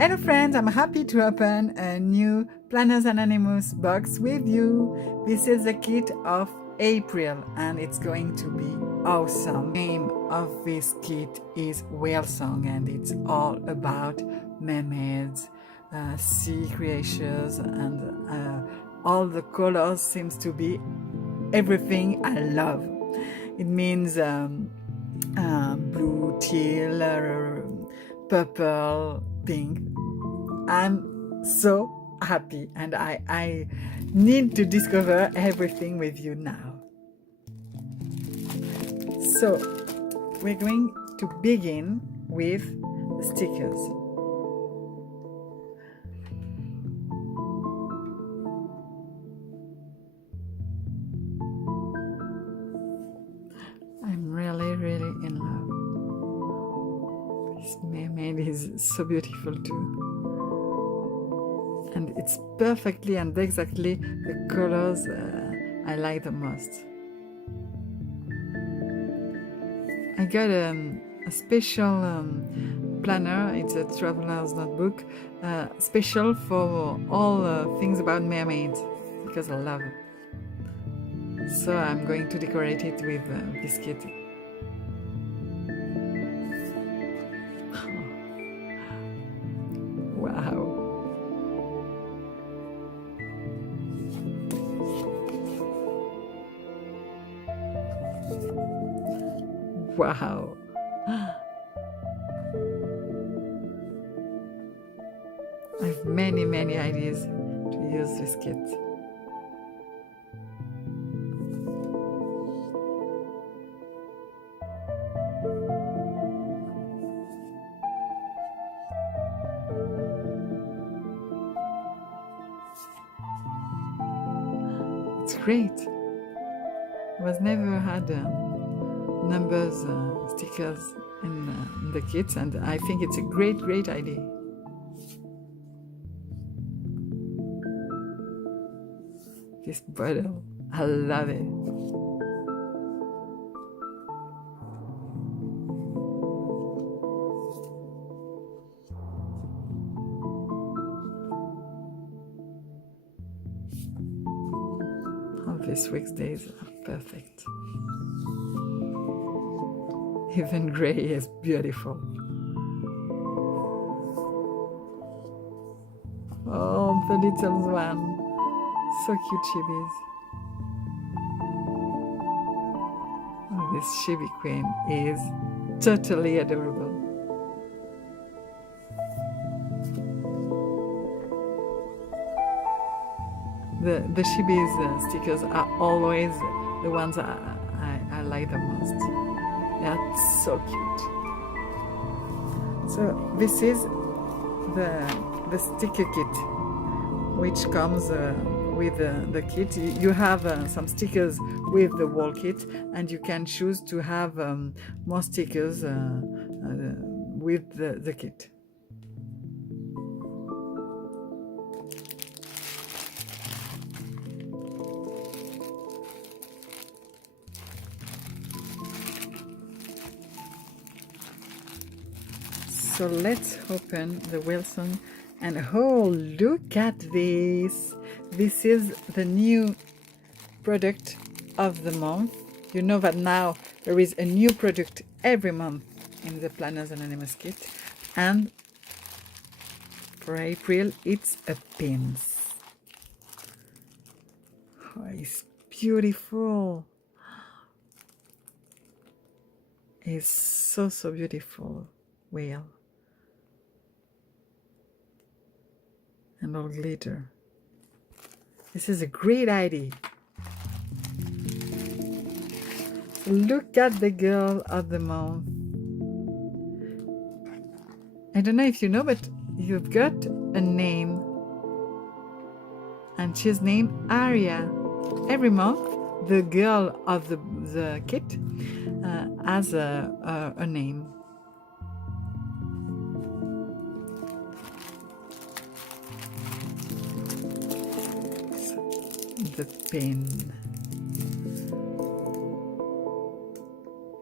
Hello friends, I'm happy to open a new Planners Anonymous box with you. This is the kit of April and it's going to be awesome. The name of this kit is Whale Song and it's all about mermaids, sea creatures, and all the colors seems to be everything I love. It means blue, teal, purple, pink. I'm so happy and I need to discover everything with you now. So we're going to begin with the stickers. I'm really in love. This mermaid is so beautiful too. And it's perfectly and exactly the colors I like the most. I got a special planner. It's a traveler's notebook, special for all things about mermaids, because I love it. So I'm going to decorate it with biscuit. Wow. Wow. I have many ideas to use this kit. It's great. I was never had numbers stickers in the kit, and I think it's a great idea. This bottle, I love it. All these week's days are perfect. Even gray is beautiful. Oh, the little one. So cute chibis. Oh, this chibi queen is totally adorable. The chibis stickers are always the ones I like the most. They are so cute. So this is the sticker kit, which comes with the kit. You have some stickers with the wall kit, and you can choose to have more stickers with the kit. So let's open the Wilson, and oh, look at this! This is the new product of the month. You know that now there is a new product every month in the Planners Anonymous kit, and for April it's a pins. Oh, it's beautiful. It's so beautiful. Whale. And all glitter. This is a great idea. Look at the girl of the month. I don't know if you know, but you've got a name, and she's named Aria. Every month, the girl of the kit has a name. The pen.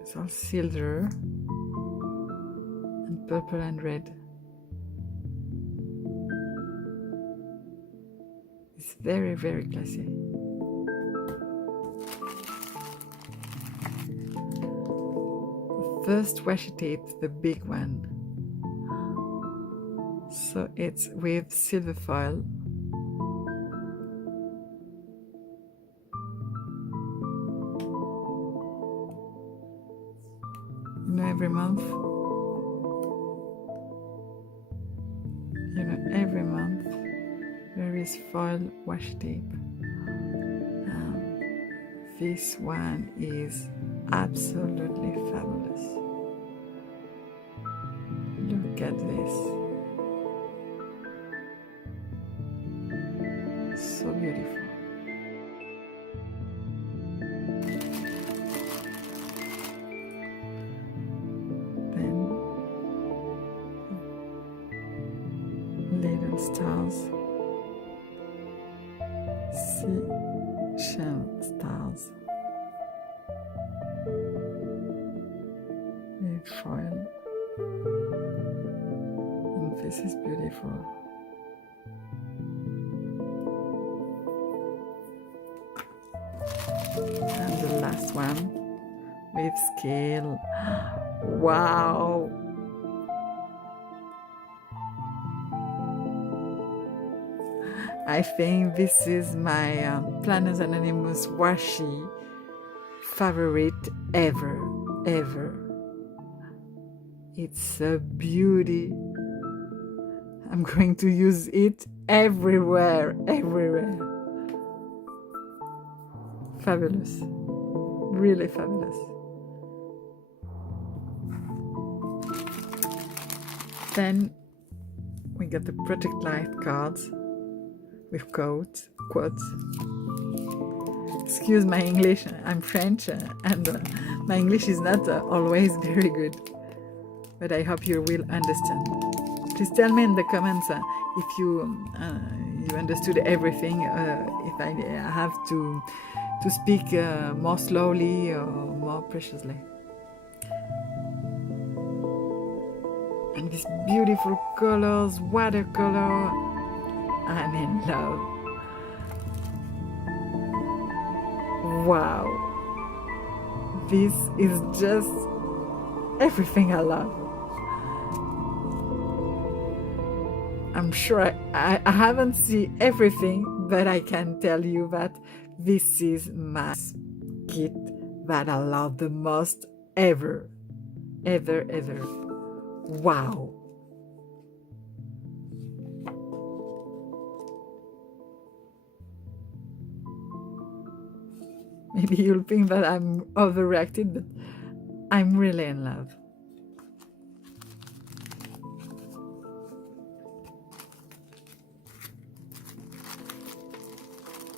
It's all silver and purple and red. very, very classy. First washi tape, the big one. So it's with silver foil. Every month, every month there is foil washi tape. This one is absolutely fabulous. Look at this. So beautiful. Little stars, seashell stars with foil, and this is beautiful. And the last one with scale. Wow! I think this is my Planners Anonymous washi favorite ever. It's a beauty. I'm going to use it everywhere. Fabulous. Really fabulous. Then we got the Project Light cards with quotes. Excuse my English, I'm French and my English is not always very good, but I hope you will understand. Please tell me in the comments if you understood everything, if I have to speak more slowly or more preciously. And these beautiful colors, watercolor, I'm in love. Wow, this is just everything I love. I'm sure I haven't seen everything, but I can tell you that this is my kit that I love the most ever. Wow. Maybe you'll think that I'm overreacted, but I'm really in love.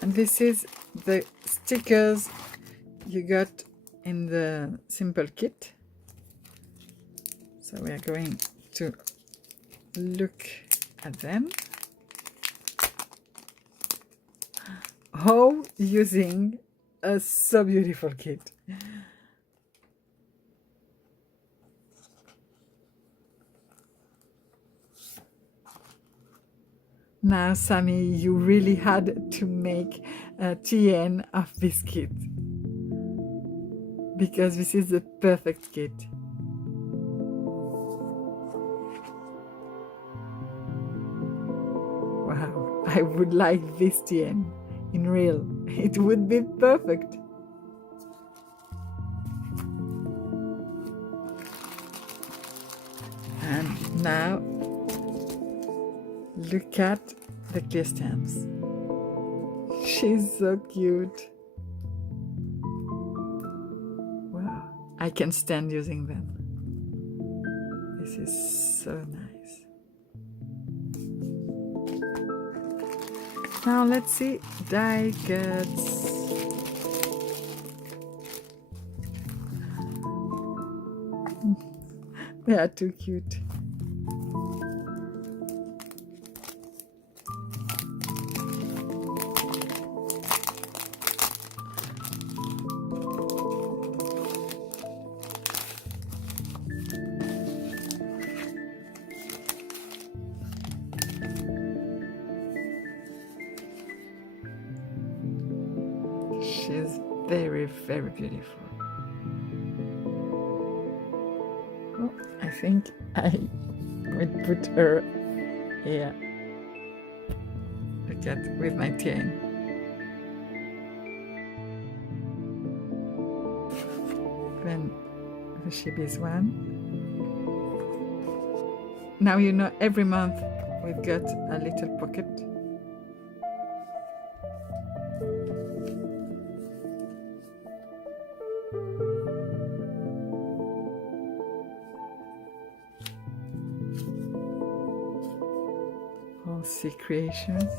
And this is the stickers you got in the simple kit. So we are going to look at them. How using a so beautiful kit. Now, Sammy, you really had to make a TN of this kit, because this is the perfect kit. Wow, I would like this TN in real. It would be perfect. And now, look at the clear stamps. She's so cute. Wow, I can stand using them. This is so nice. Now let's die cuts. They are too cute. very beautiful. Oh, I think I would put her here. Look at with my chain. Then the shibis one. Now you know every month we've got a little pocket. All sea creations.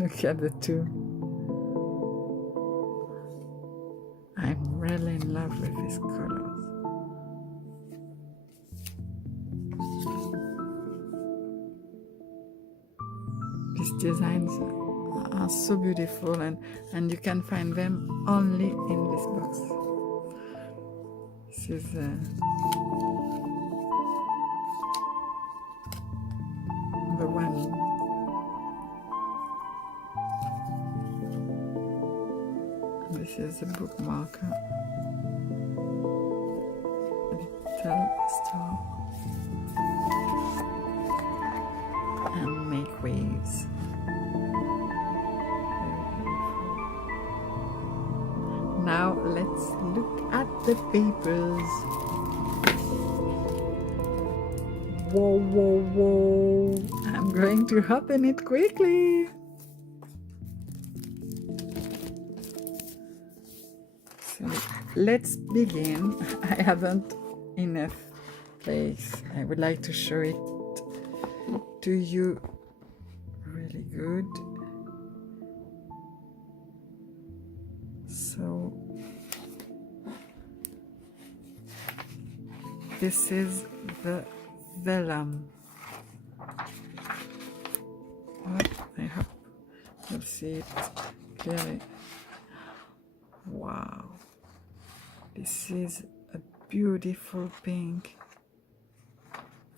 Look at the two. I'm really in love with these colors. These designs are so beautiful, and you can find them only in this box. This is the one. This is a bookmarker. A little star. And make waves. Very beautiful. Now let's look at the papers. Whoa, whoa, whoa. I'm going to open it quickly. So let's begin. I haven't enough place. I would like to show it to you really good. So this is the vellum. I hope you'll see it clearly. Wow, this is a beautiful pink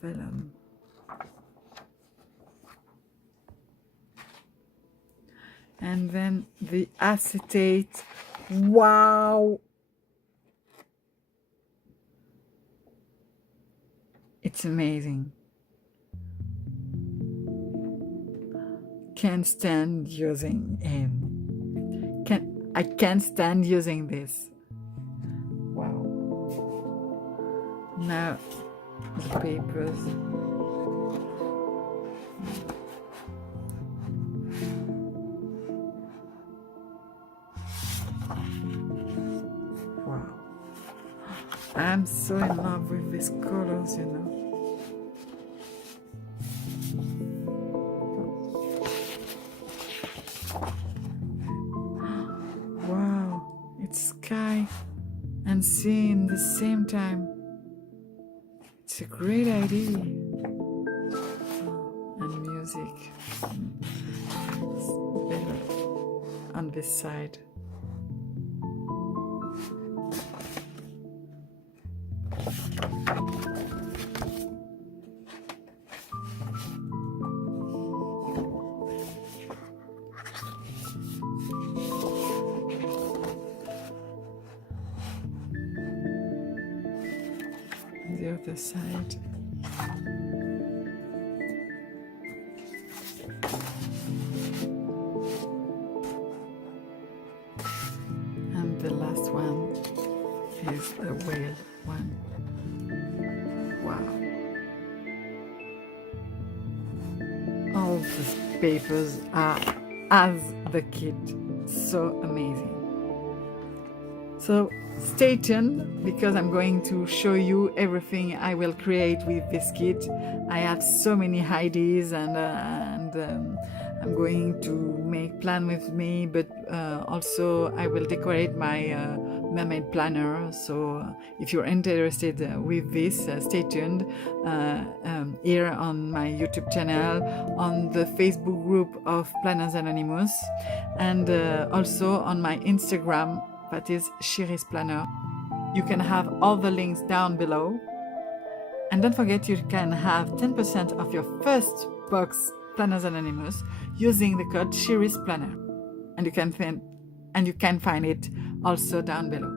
vellum. And then the acetate. Wow, it's amazing. Can't stand using I can't stand using this. Wow. Now the papers. Wow. I'm so in love with these colors, you know. Sky and sea in the same time. It's a great idea. And music. It's better on this side. The other side. And the last one is a whale one. Wow. All the papers are as the kit. So amazing. So stay tuned because I'm going to show you everything I will create with this kit. I have so many ideas and I'm going to make plan with me, but also I will decorate my mermaid planner. So if you're interested with this, stay tuned here on my YouTube channel, on the Facebook group of Planners Anonymous, and also on my Instagram, that is shireeceplanner. You can have all the links down below. And don't forget, you can have 10% of your first box Planners Anonymous using the code shireeceplanner. And you can find it also down below.